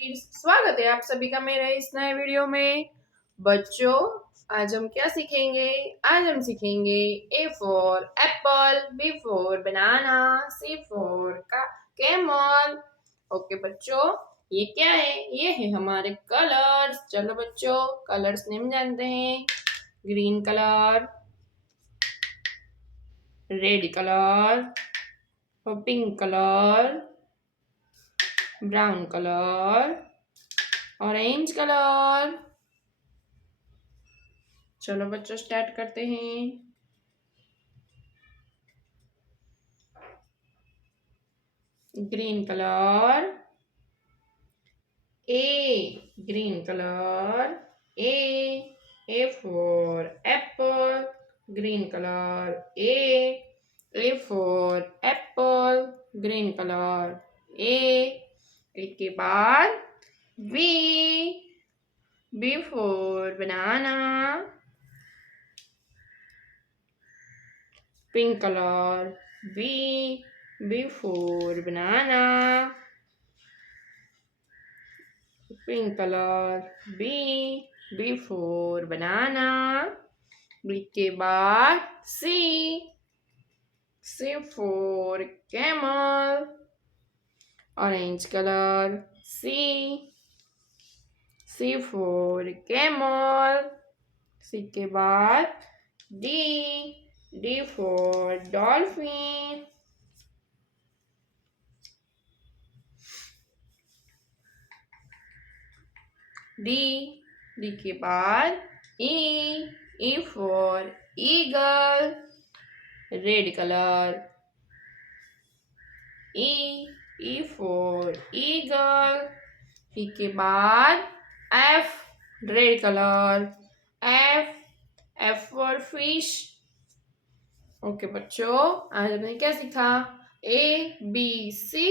स्वागत है आप सभी का मेरे इस नए वीडियो में। बच्चों, आज हम क्या सीखेंगे? आज हम सीखेंगे A for apple, B for banana, C for camel. Okay बच्चों, ये क्या है? ये है हमारे कलर्स। चलो बच्चों, कलर्स नेम जानते हैं। Green colour, red colour, pink colour, brown colour, orange colour. चलो बच्चों, स्टार्ट करते हैं। Green colour, green colour, A for apple, green colour, A for apple, green colour, एक के बाद B for banana, pink colour, B for banana, pink colour, B for banana. B के बाद C for camel, orange colour, C for camel. C के बाद D for dolphin, D के बाद ई for eagle, red colour, E for eagle. E के बाद F, red colour, F for fish. Okay बच्चों, आज हमने क्या सीखा? A B C